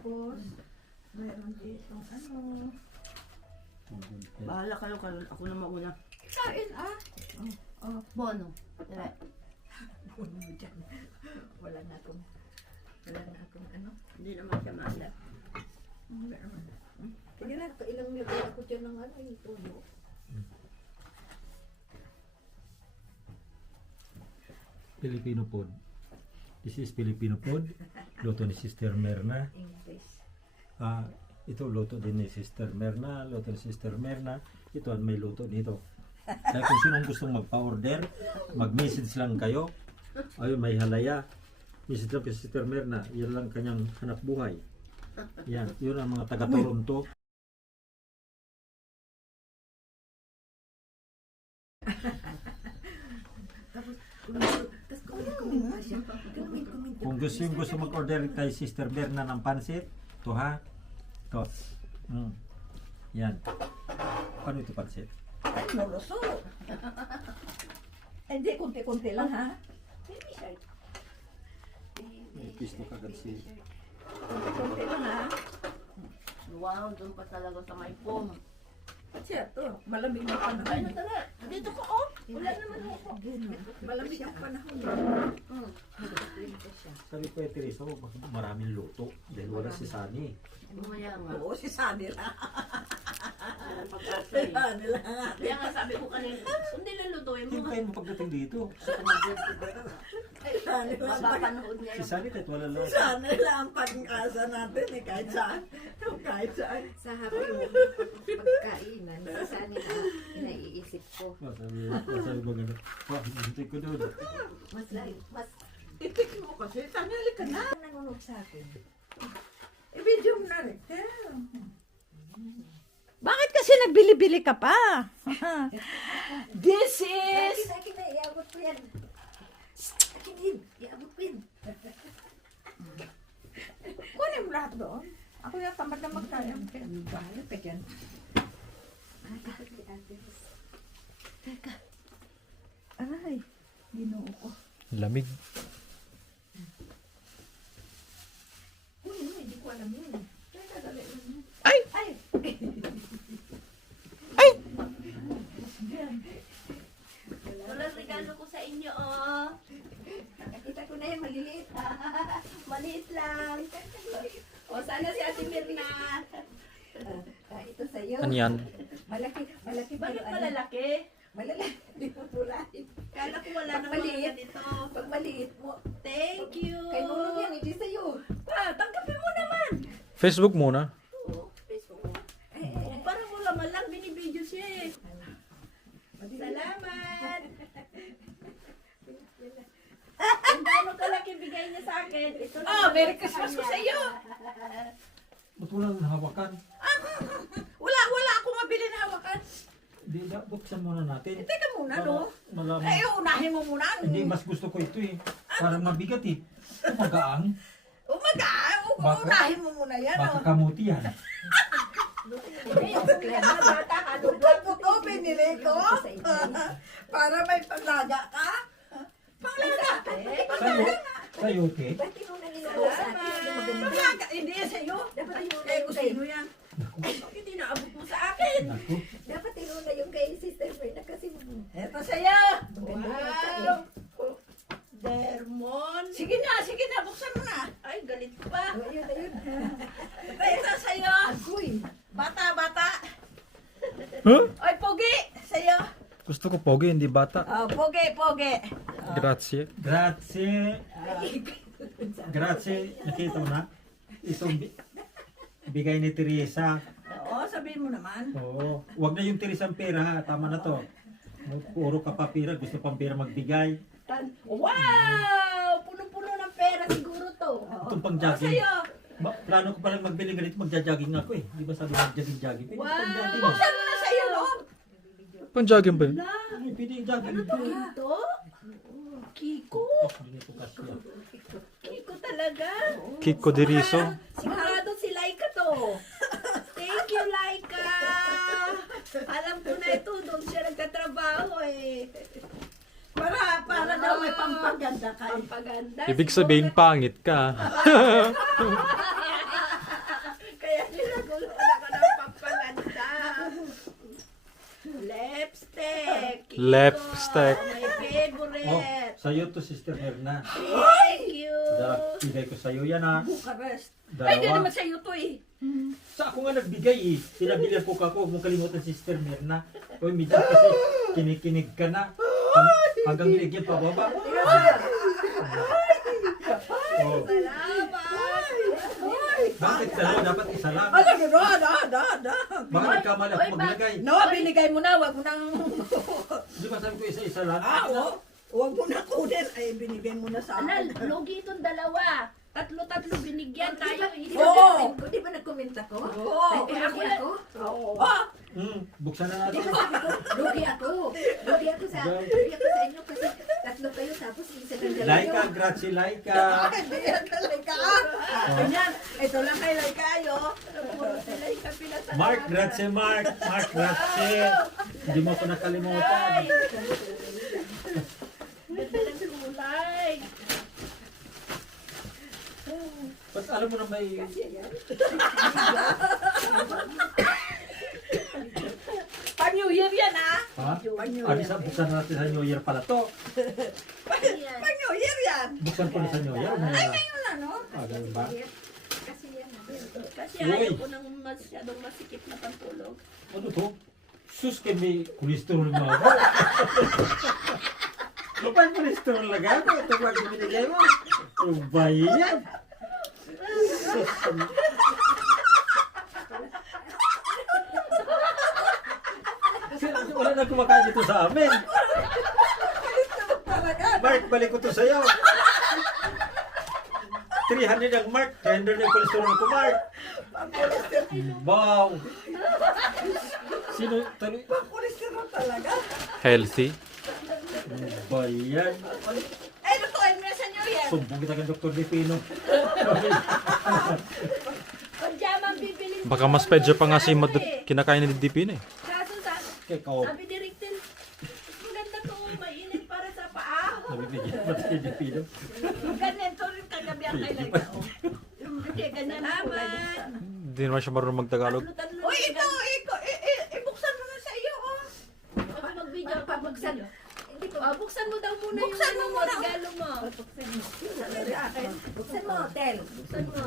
Tapos, mayroon dito, ano. Bahala kayo, ako na mauna. Kain Bono. Dire. Puno mo dyan. Wala na akong ano. Hindi naman siya maalat. Wala naman. Kaya na, kailang nilagay ako dyan ng ano, yung tuyo. Filipino food. This is Filipino food. Luto ni Sister Merna. English. Ito luto din ni Sister Merna. Luto ni Sister Merna. Ito ang may luto dito. Kaya kung sinong gustong magpa-order, mag-message lang kayo. Ayun, may halaya. Message lang kay Sister Merna. Yan lang kanyang hanap buhay. Yan, yun ang mga taga-Toronto. Tapos comment pa siya. Comment. Kung gusto mag-order kay Sister Merna ng pansit, ito ha. Ito. Yan. Paano ito pansit? Ay, noroso. Hindi, konti-konti lang ha. May pisto kagad si... Konti-konti lang ha. Wow, doon pa talaga sa may foam. At siya to, malamig na Ay, panahon. natala. Dito ko, oh. Wala naman ako. Malamig ang panahon. Sabi ko kay Teresa, maraming luto. Dahil wala si Sunny. Bumaya nga. Oo, si Sunny lang. Pagkasay. Sunny lang. Kaya nga sabi ko kanina, hindi lulutuin mo. Yung kayo mo pagdating dito. Sunny lang. Mapapanood niya Si yung... Sunny kahit wala lang. Sunny lang ang pag-asa natin eh, kahit saan. Kahit saan. Sa hapon pagkainan, saan na naiisip ko. Masabi mo gano'n. Hintay ko doon. Mas Itik mo kasi, Sunny, halika na. nanonood sa akin. I-video mo na rin. Bakit kasi nagbili-bili ka pa? This is... Akin na, iabot ko yan. Akin din, iabot ko yan. Kunin mo lahat doon. Ako yung tamad na magkaya. Bahala pa dyan. Teka, Aray, ginoo ko. Lamig. Kunin mo, hindi ko alam yun. Teka, dali lang yun. Ay! Ay! Wala regalo ko sa inyo, oh. nakita ko na yan, maliliit. Maliit lang. O, sana si Ate Mirna. Ito sa'yo. Ano yan? Malaki Bakit pero ano, malalaki? malalaki. Hindi mo tulahin. Kala ko wala Pag namang maliit. ganito. Pag maliit mo, Thank you. kay Nunong yan, hindi sa'yo. Tanggapin mo naman. Facebook muna. Oo, Facebook mo. Parang wala man lang binibideo siya eh. Salamat. Kung gaano kalaki bigay niya sa akin, ito na. Oh, Merry Christmas ko sa iyo. Ba't walang hawakan? Wala akong mabili na hawakan. Hindi, buksan muna natin. Teka muna, no? Malaman. Eh, unahin mo muna. Hindi, mas gusto ko ito eh. Parang mabigat eh. Magaang. Umaga, unahin mo muna yan. Baka Oh. kamuti yan. Ito ko, binili ko. Para may panglaga ka. Panglaga. Sa'yo? Sa'yo, te? Ba't tinunang ginagawa sa akin? Hindi maganda. Panglaga. Hindi yan sa'yo. Dapat tinuna Eh, yung kung kay... sino yan? Hindi naabot mo sa akin. Naku. Dapat tinuna yung kay Sister Ferna kasi... Ito sa'yo. Maganda yung mata Wow. eh. Dermon. Sige na, buksan mo na. Ay, galit pa. Oh, ayun, ayun. Ito sa'yo. Agoy. Bata. Huh? Oy, pogi. Sa'yo. Gusto ko pogi, hindi bata. Oh, pogi. Grazie. Grazie. Grazie. Nakita mo na? Itong bigay ni Teresa. Oo, sabihin mo naman. Oo. Huwag na yung Teresa ang pera ha. Tama na to. Puro ka pa pera. Gusto pang pera magbigay. Wow! Puno-puno ng pera siguro to. Itong pang jogging. Plano ko palang magbili ganito. Magja-jogging ako eh. Di ba sabi mag-jogging? Pwede Wow! pang jogging. Buksan mo na sa'yo, no? Pang-jogging ba yun? Ay, pwede yung jogging. Ito? Kiko? Hindi po kasi. Kiko talaga? Kiko de Riso. Sigurado si Laika to. Thank you, Laika. Alam ko na ito. Doon siya nagtatrabaho eh. Para daw may pampaganda ka. Pampaganda. Ibig sabihin, pangit ka. Lipstick. My favorite. Oh, sa'yo to, Sister Merna. Thank you. Bigay ko sa'yo yan ha. Bucharest. Ay, hindi Dalawa. naman sa'yo to eh. Sa ako nga nagbigay eh. Pinabilihan ko kako. Huwag mong kalimutan, Sister Merna. Uy, medyo kasi kinikinig ka na. Hanggang binigyan pa baba. Oh. Bakit dalawa? Dapat isa lang. Bakit kamali ako maglagay? No, binigay mo na, wag mo nang... Di ba sabi ko isa-isa lang? Wag mo na kunin. Ay, binigay mo na sa Anal, akin. lugi itong dalawa. Tatlo binigyan tayo. Oo. Di ba nag-comment ako? Oo. Ay, lugi ako? Buksan na Di natin. ba sabi ko, lugi ako. Lugi ako sa inyo kasi tatlo kayo tapos isa lang dalawa. Laika, grazie Laika. Hindi yan talaga. Ganyan. Ito lang kay Laikayo. Mark, grazie Mark. Mark, grazie. Hindi mo ko nakalimutan. Ganda ng kulay. Ba't alam mo na may... Pa-New Year yan, ha? Ha? Ano sa buksan na natin sa New Year pala to. Pa-New Year yan. Buksan ko na sa New Year. Ay, Ayun, ano? ganun ba? Kasi yan. Kasi Uy. ayaw ko ng masyadong masikip na pantulog. Ano to? Sus, kay may cholesterol mo ako. Lupay cholesterol lang ako. Ito ba binigay mo? Ano ba yan? Sus, wala na kumakain dito sa amin. Mark, balik ko to sa'yo. 300 ang Mark. 300 ang cholesterol ko, Mark. Wow. Sino? Cholesterol talaga. Healthy. Ano ba yan? Ay, lutuin mo yan sa New Year. Sumbong kita kay Dr. Dipino. Pajama ang bibilin. Baka mas pedyo pa nga si kinakain ni Dipin eh. Kaso Kay Kao. sabi ni Rickton, maganda to, mainit para sa paa. Nabibigyan pa si Dipino. Ganito rin kagabi ang kailan ko. Hindi, ganyan ang kulay. Hindi naman siya marunong magtagalog. Tatlo-tatlo. Uy, ito, ibuksan mo na sa iyo, oh. Ako mag-video, ako Pabuksan. mag-video. Hindi ko. Buksan mo daw muna Buksan yung mo ano muna. regalo mo. Buksan mo, Tel. Buksan mo.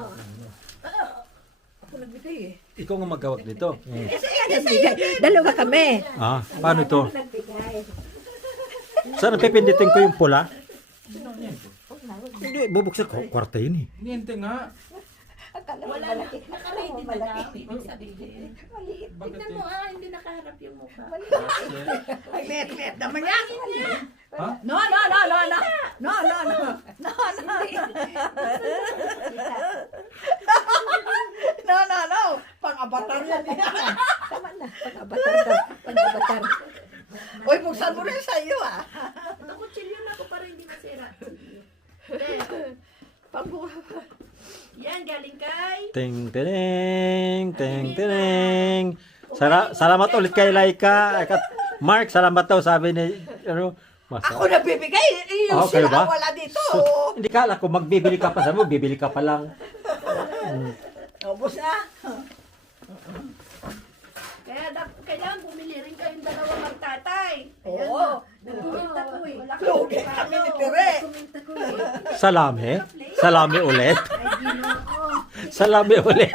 Ako nagbigay eh. Ikaw nga magawag dito. Dalawa kami. Ah, paano to? Nagbigay. Saan pipinditin ko yung pula? Hindi, bubuksan ko. Kwarta yun eh. Niente nga. Wala na. Naka-ready na daw. Ibig sabihin. Tignan mo hindi nakaharap yung mukha. Ay, let naman yan. Ha? No. No. Pang-avatar yan. Tama na. Pag-avatar daw. Pag-avatar. Uy, buksan mo rin sa iyo, ah. Ito kutsilyo na ako para hindi masira. Yan, galing kay... Ting. Salamat ulit kay Laika. Mark, salamat daw sabi ni ano. Ako nagbibigay. Yung Kayo sila ba? wala dito. So, hindi ka alam kung magbibili ka pa sa mo, bibili ka pa lang. Ubus na. Kaya kailangan bumili rin kayong dalawang magtatay. Oo. Nagkumenta ko eh. Lugi kami ni Tere. Nagkumenta ko eh. Salami ulit. Ay, ginoo. Salami ulit.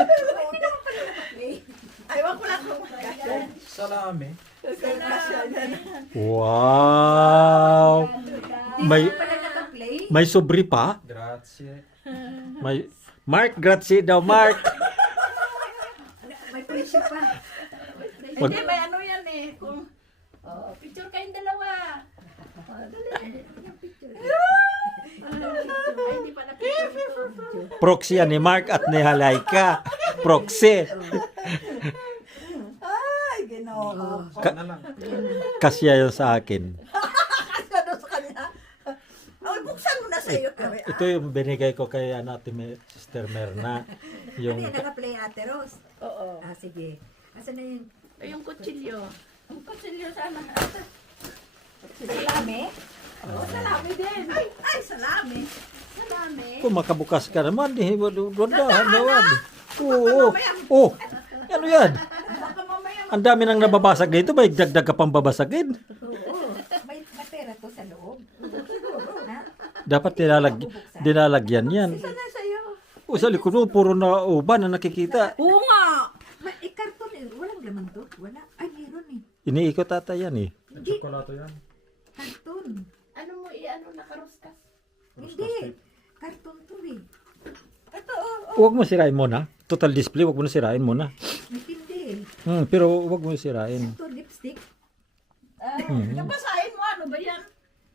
Aywan ko lang kung magkasya. Salami. Wow. May Pala naka-play. may sobri pa. Grazie. May Mark, grazie daw Mark. May presyo pa. Wag- Hindi, may ano yan eh. Kung picture kayong dalawa. Dali. Ay, hindi pa nakita ito. Proxy yan ni Mark at ni Laika. Proxy. Ay, ginoo. Ka na lang. Kasya yun sa akin. Kasya doon sa kanya. Ay, buksan mo na sa iyo, Tere. Ito yung binigay ko kay Sister Merna. Ano Yung yan, naka-play Ate Rose? Oo. Ah, sige. Asan na yun? Ay, yung kutsilyo. Ang kutsilyo sana. Salami? Oo, salami din. Ay, salami. Salami. kung makabukas ka naman, wadahan naman. Oo. Oh, ano yan? Baka mamaya Ang dami nang nababasag dito, may dagdag ka pang babasagin. Dapat dinalagyan yan. Sana sa'yo. O sa likod mo, puro na uban na nakikita. Oo nga. Karton eh. Walang laman to. Wala. Ay, meron eh. Iniikot ata yan eh. Chocolate yan. Karton. Ano mo nakaruskas? Hindi. Karton to eh. Ito, Huwag mo sirain muna. Total display, huwag mo na sirain muna. May tindi eh. Pero huwag mo sirain. Ito, lipstick. Nabasahin mo, ano ba yan?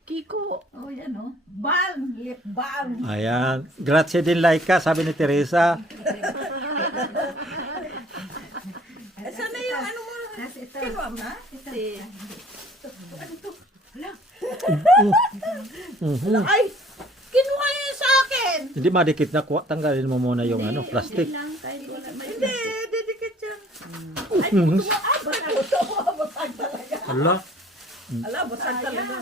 Kiko. Oh, yan oh. Balm. Lip balm. Ayan. Grazie din Laika, sabi ni Teresa. Sana yung ano mo. Tapos ito. Kinuha mo na? Ay! Kinuha yan sa akin! Hindi madikit na, tanggalin mo muna yung plastic. Hindi, didikit yan. Ala, Ala, basag talaga.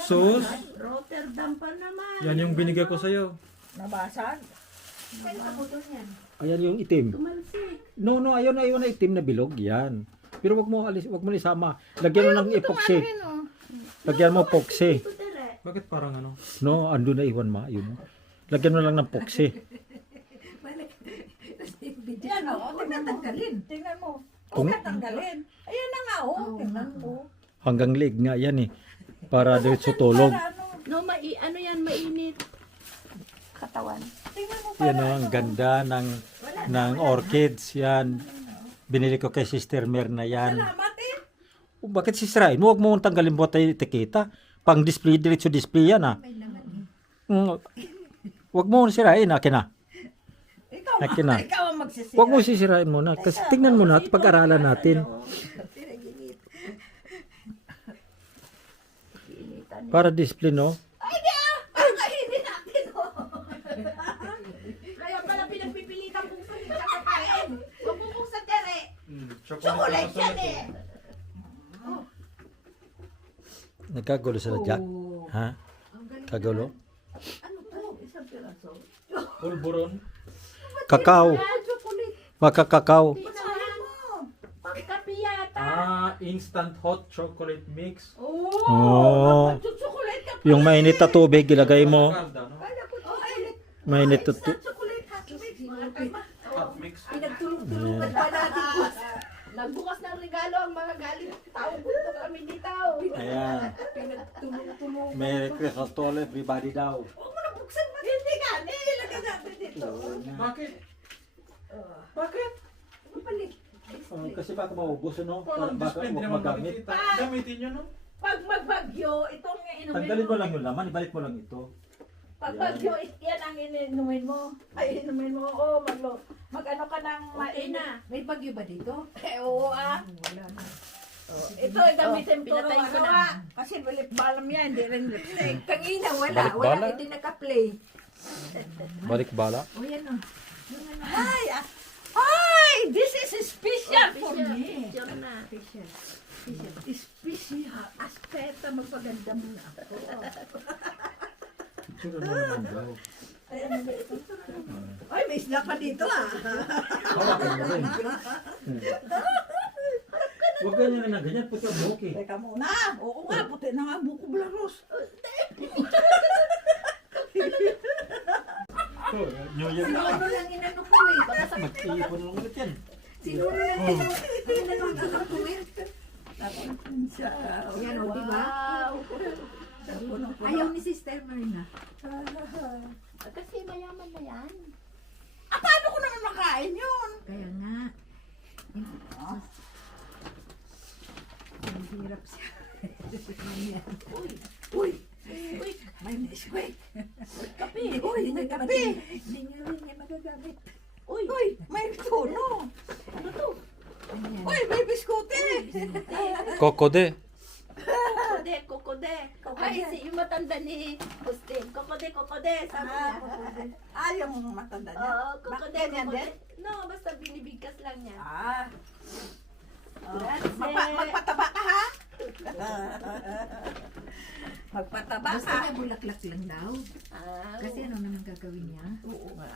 sus. Rotterdam pa naman. Yan yung binigay ko sa'yo. Nabasag? Ayan yung itim. Tumalsik. No, ayun na itim na bilog. Yan. Pero wag mo isama. Lagyan mo ng epoxy. Lagyan mo epoxy. Bakit parang ano? No, ando na iwan ma. Yun. Lagyan mo lang ng epoxy. Yan o, tingnan mo. Tingnan mo. Huwag ka tanggalin. Ayan na nga o, tingnan mo. Hanggang leg nga yan eh. Para diretso tulog. No, ano yan, mainit. Katawan. Tingnan mo Yan ang ganda ng orchids. Yan. Binili ko kay Sister Merna yan. Salamat eh. Bakit sisirain mo? Huwag mo tanggalin mo tayo etiketa. Pang display, diretso display yan ah. May laman eh. Huwag mo sirain. Akin na. Ikaw, Akin na. ikaw ang magsisira. Huwag mo sisirain muna. Kasi tingnan mo na at pag-aralan natin. Para display, no? Ay, di ah! Ang kainin natin o. Kaya pala pinagpipilitan kong sulit sa kakain. Huwag mo kong sa tere. Chocolate yan eh. Nagkagulo sila, Jack. Ha? Kagulo? Ano to? Isang piraso. Pulburon. Kakao. Chocolate. Makakakaw. Pinasahin mo. Pagkapi yata. Instant hot chocolate mix. Oh. Chocolate ka pa. Yung mainit na tubig, ilagay mo. Kalda, no? Kaya ko chocolate. Mainit na Instant chocolate hot mix. Mga kalma. Hot mix. Pinagtulong-tulungan pa natin. Nagbukas ng regalo ang mga galing tao. Punto kami dito. Ayan. Pinagtulong-tulungan. Merry Christmas to all everybody daw. Huwag mo na buksan mo. Hindi ka. Nilagay natin dito. Bakit? Bakit? Mapalit. Kasi baka maubos, no? Parang Baka display, hindi huwag naman magamit. makikita. Gamitin nyo, no? Pag magbagyo, itong inumin Tanggalin mo lang yung laman, ibalik mo lang ito. Pag bagyo, yan ang inumin mo. Ay, inumin mo. Oo, mag-ano ka ng mainit. May bagyo ba dito? Oo ah. Wala na. Ito ay gamitin ko pinatay ko ano na. ah. Kasi lip balm yan, hindi rin lipstick. Kanina wala. Balik-bala. Wala. Hindi naka-play. Balik bala. O yan o. Yung ano. Ay, ay, this is special for me. Special. Special. Aspeta, magpaganda mo na ako. Picture mo naman daw. Ay, may isla pa dito ah. Hawakan mo rin. Huwag ganyan na ganyan, puti ang buhok eh. Teka muna. Oo nga, puti na nga buko blaros. New Year Sino na. ano lang inano ko eh. Mag-iipon lang ulit yan. Sino lang inano ko eh. Yan o, diba? Ayaw ni Sister Marina. Kasi mayaman na yan. Ah, paano ko naman makain yun? Kaya nga. Ang hirap siya. Uy, may Nesquik. Kape. Uy, may kape. Hindi nga rin niya magagamit. Uy, may tono. Ano to? Ayan. Uy, may biskuti. Kokode. Kokode. Ay, si yung matanda ni Agustin. Kokode, sabi niya. Ah, yung matanda niya. Oo, kokode, Bakit yan din? No, basta binibigkas lang niya. Ah. Grazie. Magpataba ka ha? Magpataba Basta ka. niya bulaklak lang daw. Ah, Kasi ano naman gagawin niya? Oo nga.